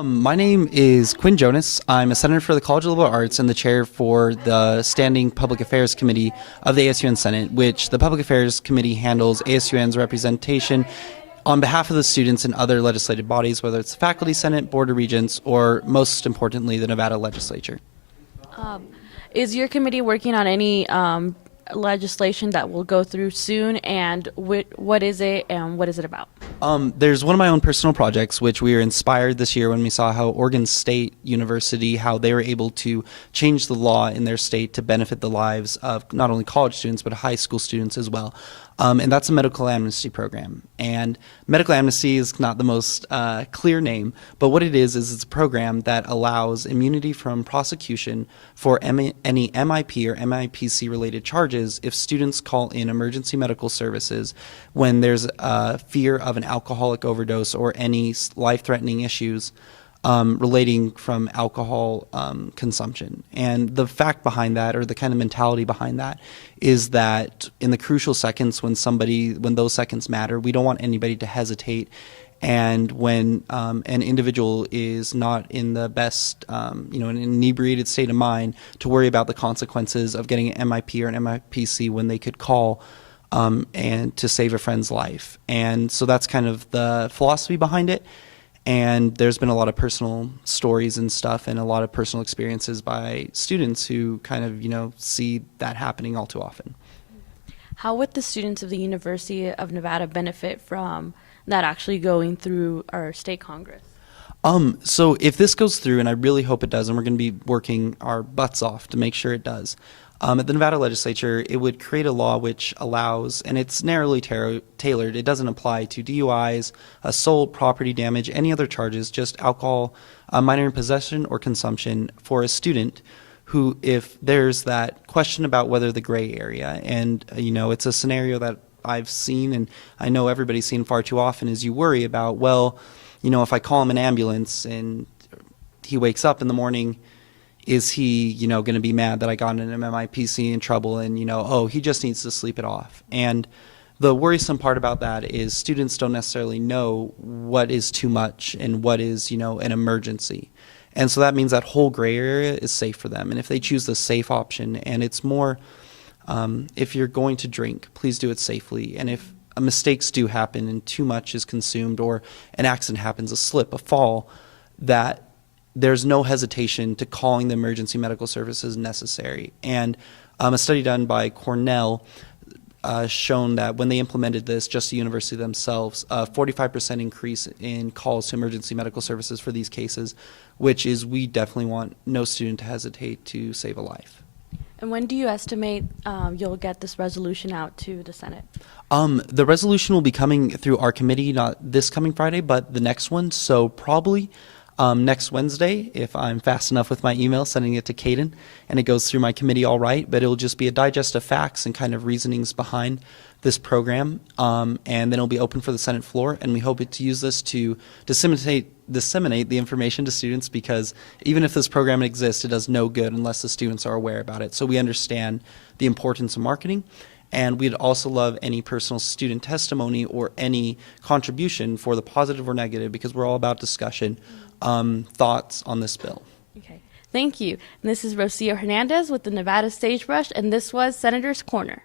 My name is Quinn Jonas. I'm a senator for the College of Liberal Arts and the chair for the Standing Public Affairs Committee of the ASUN Senate, which the Public Affairs Committee handles ASUN's representation on behalf of the students in other legislative bodies, whether it's the Faculty Senate, Board of Regents, or most importantly, the Nevada Legislature. Is your committee working on any legislation that will go through soon, and what is it and what is it about? There's one of my own personal projects, which we were inspired this year when we saw how Oregon State University, how they were able to change the law in their state to benefit the lives of not only college students, but high school students as well. And that's a medical amnesty program. And medical amnesty is not the most clear name, but what it is it's a program that allows immunity from prosecution for any MIP or MIPC related charges if students call in emergency medical services when there's a fear of an alcoholic overdose or any life-threatening issues relating from alcohol consumption. And the fact behind that, or the kind of mentality behind that, is that in the crucial seconds when those seconds matter, we don't want anybody to hesitate. And when an individual is not in the best, an inebriated state of mind, to worry about the consequences of getting an MIP or an MIPC when they could call and to save a friend's life. And so that's kind of the philosophy behind it. And there's been a lot of personal stories and stuff and a lot of personal experiences by students who kind of, see that happening all too often. How would the students of the University of Nevada benefit from that actually going through our state Congress? So if this goes through, and I really hope it does, and we're going to be working our butts off to make sure it does, at the Nevada legislature, it would create a law which allows, and it's narrowly tailored, it doesn't apply to DUIs, assault, property damage, any other charges, just alcohol, minor in possession or consumption for a student who, if there's that question about whether the gray area, and it's a scenario that I've seen, and I know everybody's seen far too often, is you worry about, if I call him an ambulance and he wakes up in the morning, is he, going to be mad that I got an MIPC in trouble and, he just needs to sleep it off. And the worrisome part about that is students don't necessarily know what is too much and what is, an emergency. And so that means that whole gray area is safe for them. And if they choose the safe option, and it's more, if you're going to drink, please do it safely. And if mistakes do happen and too much is consumed or an accident happens, a slip, a fall, that there's no hesitation to calling the emergency medical services necessary. And a study done by Cornell shown that when they implemented this, just the university themselves, a 45% increase in calls to emergency medical services for these cases, which is we definitely want no student to hesitate to save a life. And when do you estimate you'll get this resolution out to the Senate? The resolution will be coming through our committee, not this coming Friday, but the next one, so probably next Wednesday, if I'm fast enough with my email, sending it to Caden, and it goes through my committee all right, but it'll just be a digest of facts and kind of reasonings behind this program, and then it'll be open for the Senate floor, and we hope to use this to disseminate the information to students, because even if this program exists, it does no good unless the students are aware about it. So we understand the importance of marketing, and we'd also love any personal student testimony or any contribution for the positive or negative, because we're all about discussion. Thoughts on this bill. Okay, thank you. And this is Rocio Hernandez with the Nevada Sagebrush, and this was Senator's Corner.